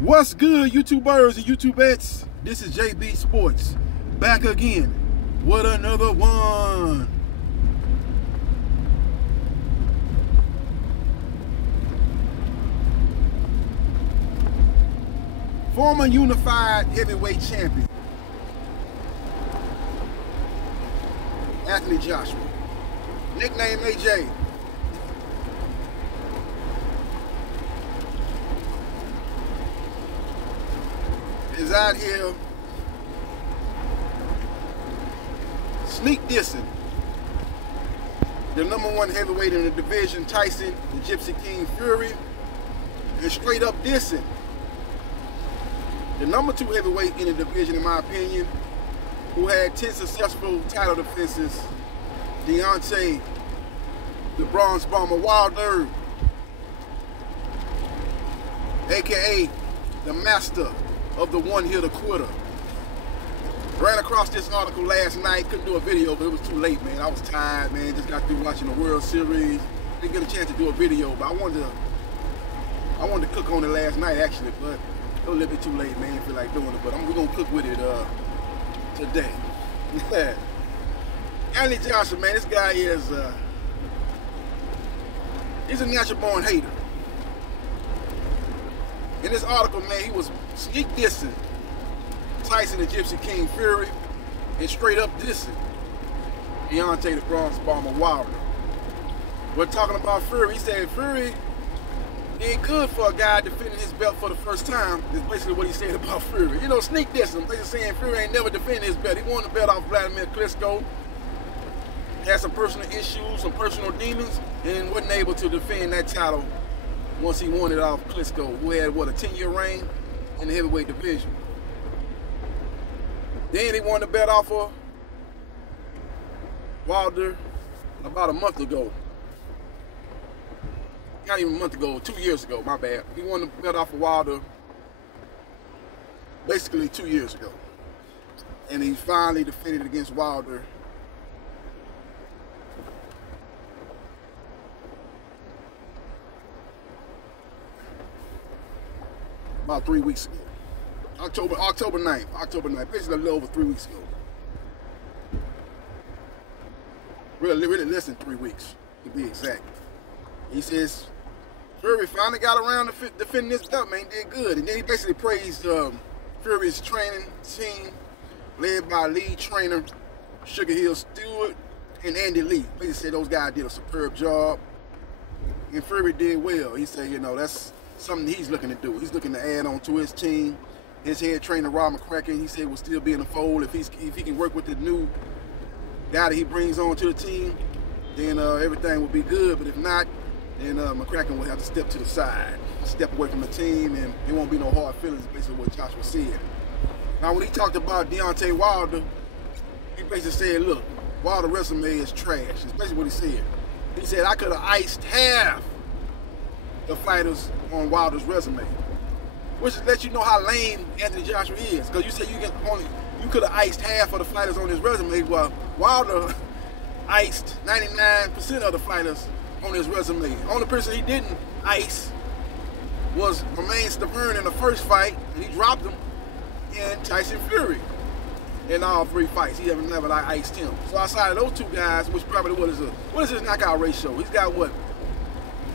What's good, YouTubers and YouTubettes? This is JB Sports, back again with another one. Former unified heavyweight champion, Anthony Joshua, nickname AJ. Is out here sneak dissing the #1 heavyweight in the division, Tyson, the Gypsy King Fury, and straight up dissing the #2 heavyweight in the division, in my opinion, who had 10 successful title defenses, Deontay, the Bronze Bomber Wilder, aka the master of the one-hitter quitter. Ran across this article last night, couldn't do a video, but it was too late, man. I was tired, man. Just got through watching the World Series. Didn't get a chance to do a video, but I wanted to cook on it last night, actually, but it was a little bit too late, man. I feel like doing it, but we're gonna cook with it today. Anthony Joshua, man, this guy is he's a natural-born hater. In this article, man, he was sneak dissing Tyson, the Gypsy King Fury, and straight up dissing Deontay, the Bronze Bomber Wilder. We're talking about Fury. He said Fury did good for a guy defending his belt for the first time. That's basically what he said about Fury. You know, sneak dissing. Basically saying Fury ain't never defended his belt. He won the belt off Vladimir Klitschko. Had some personal issues, some personal demons, and wasn't able to defend that title once he won it off Klitschko, who had, what, a 10-year reign in the heavyweight division. Then he won the belt off of Wilder about a month ago. Not even a month ago, 2 years ago, my bad. He won the belt off of Wilder basically 2 years ago. And he finally defended against Wilder about 3 weeks ago. October 9th, basically a little over 3 weeks ago. Really less than 3 weeks, to be exact. He says, Fury finally got around to defending this belt, man, did good. And then he basically praised Fury's training team, led by lead trainer Sugar Hill Stewart and Andy Lee. Basically said those guys did a superb job. And Fury did well. He said, you know, that's something he's looking to do. He's looking to add on to his team. His head trainer, Rob McCracken, he said will still be in the fold if he can work with the new guy that he brings on to the team, then everything will be good. But if not, then McCracken will have to step to the side, step away from the team, and there won't be no hard feelings, basically what Joshua said. Now, when he talked about Deontay Wilder, he basically said, look, Wilder's resume is trash. That's basically what he said. He said, I could have iced half the fighters on Wilder's resume, which lets you know how lame Anthony Joshua is. Because you said you could have iced half of the fighters on his resume. Well, Wilder iced 99% of the fighters on his resume. The only person he didn't ice was Romain Stavern in the first fight, and he dropped him, and Tyson Fury in all 3 fights. He never iced him. So outside of those 2 guys, which probably what is his knockout ratio? He's got what?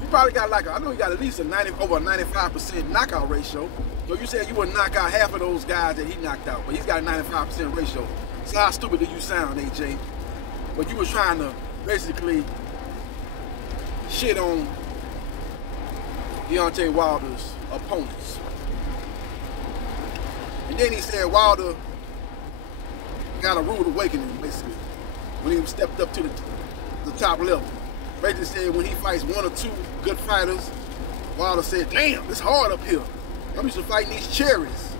He probably got I know he got at least over a 95% knockout ratio. So you said you would knock out half of those guys that he knocked out, but he's got a 95% ratio. So how stupid do you sound, AJ? But you were trying to basically shit on Deontay Wilder's opponents. And then he said Wilder got a rude awakening, basically, when he stepped up to the top level. Basically said when he fights 1 or 2 good fighters, Wilder said, damn, it's hard up here. I'm used to fighting these cherries.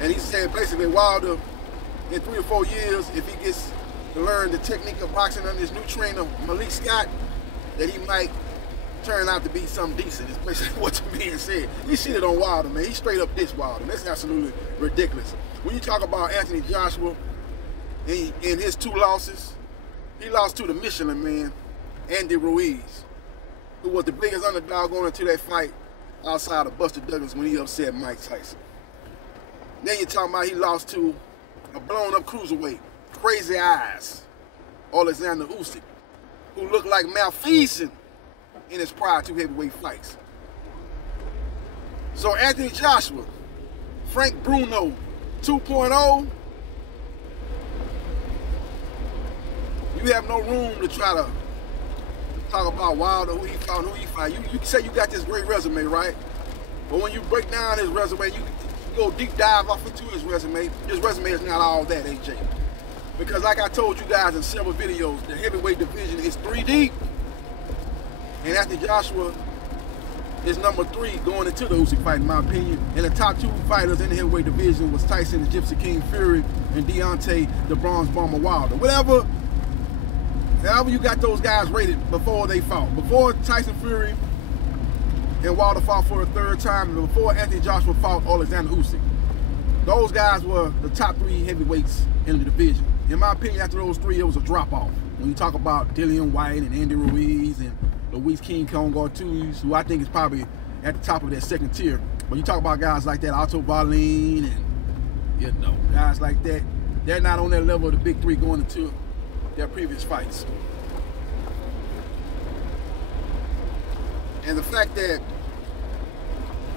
And he said basically Wilder, in 3 or 4 years, if he gets to learn the technique of boxing under his new trainer, Malik Scott, that he might turn out to be something decent. It's basically what's being said. He shitted on Wilder, man. He straight up dissed Wilder. That's absolutely ridiculous. When you talk about Anthony Joshua in his 2 losses, he lost to the Michelin Man, Andy Ruiz, who was the biggest underdog going into that fight outside of Buster Douglas when he upset Mike Tyson. Then you're talking about he lost to a blown-up cruiserweight, crazy eyes, Alexander Usyk, who looked like malfeasant in his prior 2 heavyweight fights. So Anthony Joshua, Frank Bruno 2.0, you have no room to try to talk about Wilder, who he fought, who he fight. You say you got this great resume, right? But when you break down his resume, you go deep dive off into his resume is not all that, AJ. Because like I told you guys in several videos, the heavyweight division is 3 deep. And Anthony Joshua is number 3 going into the Usyk fight, in my opinion. And the top 2 fighters in the heavyweight division was Tyson, the Gypsy King Fury, and Deontay, the Bronze Bomber Wilder. However you got those guys rated before they fought. Before Tyson Fury and Wilder fought for the 3rd time, and before Anthony Joshua fought Alexander Usyk. Those guys were the top 3 heavyweights in the division. In my opinion, after those 3, it was a drop-off. When you talk about Dillian White and Andy Ruiz and Luis King Kong Ortiz, who I think is probably at the top of that 2nd tier. But you talk about guys like that, Otto Barlin, and guys like that, they're not on that level of the big 3 going into their previous fights. And the fact that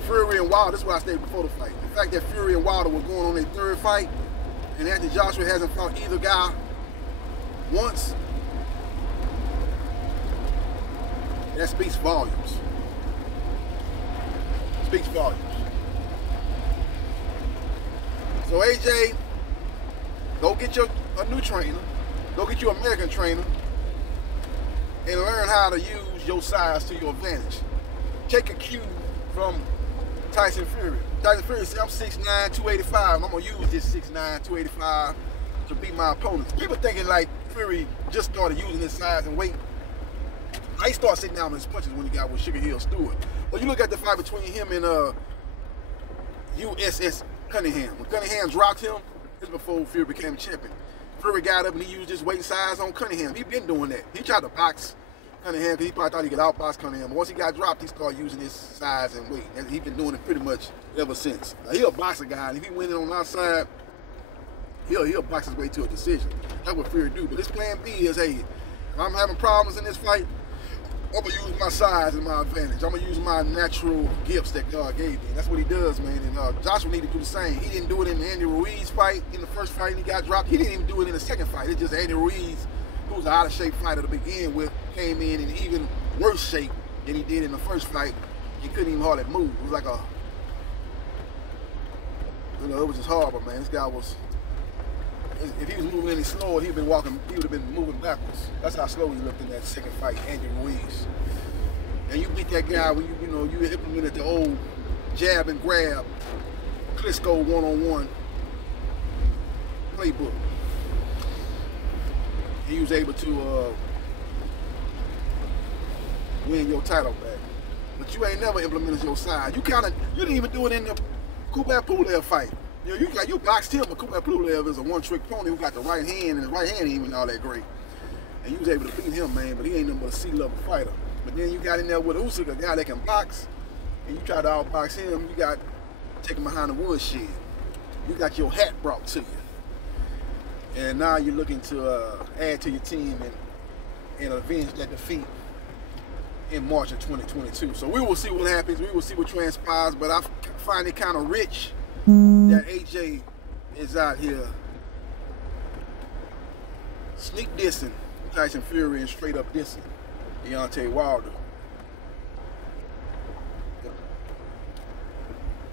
Fury and Wilder, this is what I stated before the fight, the fact that Fury and Wilder were going on their 3rd fight, and Anthony Joshua hasn't fought either guy once, that speaks volumes. Speaks volumes. So AJ, go get a new trainer, go get you an American trainer, and learn how to use your size to your advantage. Take a cue from Tyson Fury. Tyson Fury said, I'm 6'9", 285. I'm gonna use this 6'9", 285 to beat my opponents. People thinking like Fury just started using his size and weight. He started sitting down on his punches when he got with Sugar Hill Stewart. But you look at the fight between him and USS Cunningham. When Cunningham dropped him, this is before Fury became champion. Fury got up and he used his weight and size on Cunningham. He been doing that. He tried to box Cunningham because he probably thought he could outbox Cunningham. But once he got dropped, he started using his size and weight. And he's been doing it pretty much ever since. Now, he'll box a guy, and if he went in on our side, he'll box his way to a decision. That's what Fury do. But his plan B is, hey, if I'm having problems in this fight, I'm going to use my size and my advantage. I'm going to use my natural gifts that God gave me. And that's what he does, man. And Joshua need to do the same. He didn't do it in the Andy Ruiz fight, in the 1st fight, and he got dropped. He didn't even do it in the 2nd fight. It's just Andy Ruiz, who was an out-of-shape fighter to begin with, came in even worse shape than he did in the 1st fight. He couldn't even hardly move. It was like it was just horrible, man. This guy was, if he was moving any slower, he would have been moving backwards. That's how slow he looked in that 2nd fight, Andy Ruiz. And you beat that guy when you implemented the old jab and grab, Klitschko one-on-one playbook. He was able to win your title back. But you ain't never implemented your size. You didn't even do it in the Kubrat Pulev fight. You boxed him, but Kubrat Pulev is a one-trick pony who got the right hand, and his right hand ain't even all that great. And you was able to beat him, man, but he ain't nothing but a C-level fighter. But then you got in there with Usyk, a guy that can box, and you try to outbox him, you got taken behind the woodshed. You got your hat brought to you. And now you're looking to add to your team and avenge that defeat in March of 2022. So we will see what happens. We will see what transpires. But I find it kind of rich that AJ is out here sneak dissing Tyson Fury and straight up dissing Deontay Wilder.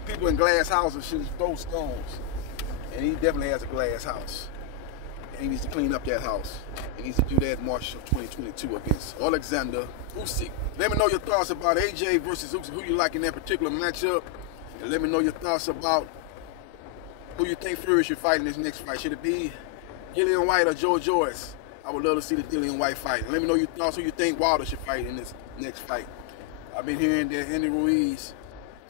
People in glass houses should throw stones. And he definitely has a glass house. And he needs to clean up that house. He needs to do that in March of 2022 against Alexander Usyk. Let me know your thoughts about AJ versus Usyk, who you like in that particular matchup. And let me know your thoughts about who you think Fury should fight in this next fight. Should it be Dillian White or Joe Joyce? I would love to see the Dillian White fight. And let me know your thoughts who you think Wilder should fight in this next fight. I've been hearing that Andy Ruiz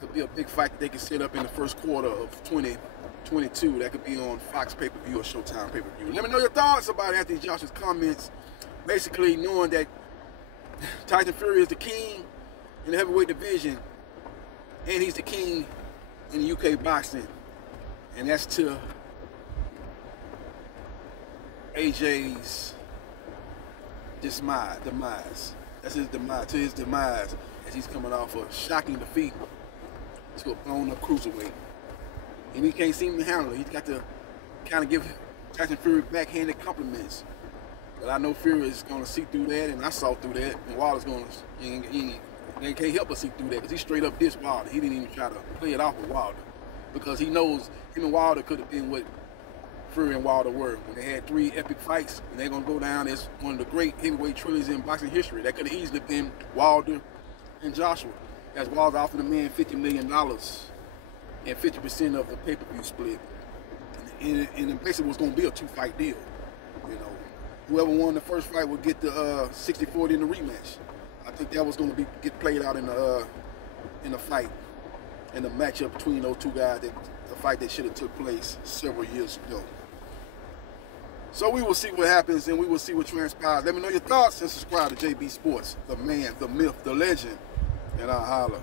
could be a big fight that they can set up in the first quarter of 2022. That could be on Fox pay-per-view or Showtime pay-per-view. Let me know your thoughts about Anthony Joshua's comments. Basically knowing that Tyson Fury is the king in the heavyweight division. and he's the king in the UK boxing. And that's to AJ's demise. That's his demise, to his demise, as he's coming off a shocking defeat to a blown-up cruiserweight. And he can't seem to handle it. He's got to kind of give Tyson Fury backhanded compliments. But I know Fury is going to see through that, and I saw through that. And Wilder's going to, he can't help but see through that, because he straight up dissed Wilder. He didn't even try to play it off with Wilder, because he knows him and Wilder could have been what Fury and Wilder were when they had 3 epic fights, and they're going to go down as one of the great heavyweight trilogies in boxing history. That could have easily been Wilder and Joshua, as Wilder offered the man $50 million and 50% of the pay-per-view split. And it basically was going to be a 2-fight deal. You know, whoever won the first fight would get the 60-40 in the rematch. I think that was going to get played out in the fight, in the matchup between those 2 guys, the fight that should have took place several years ago. So we will see what happens, and we will see what transpires. Let me know your thoughts and subscribe to JB Sports, the man, the myth, the legend, and I'll holler.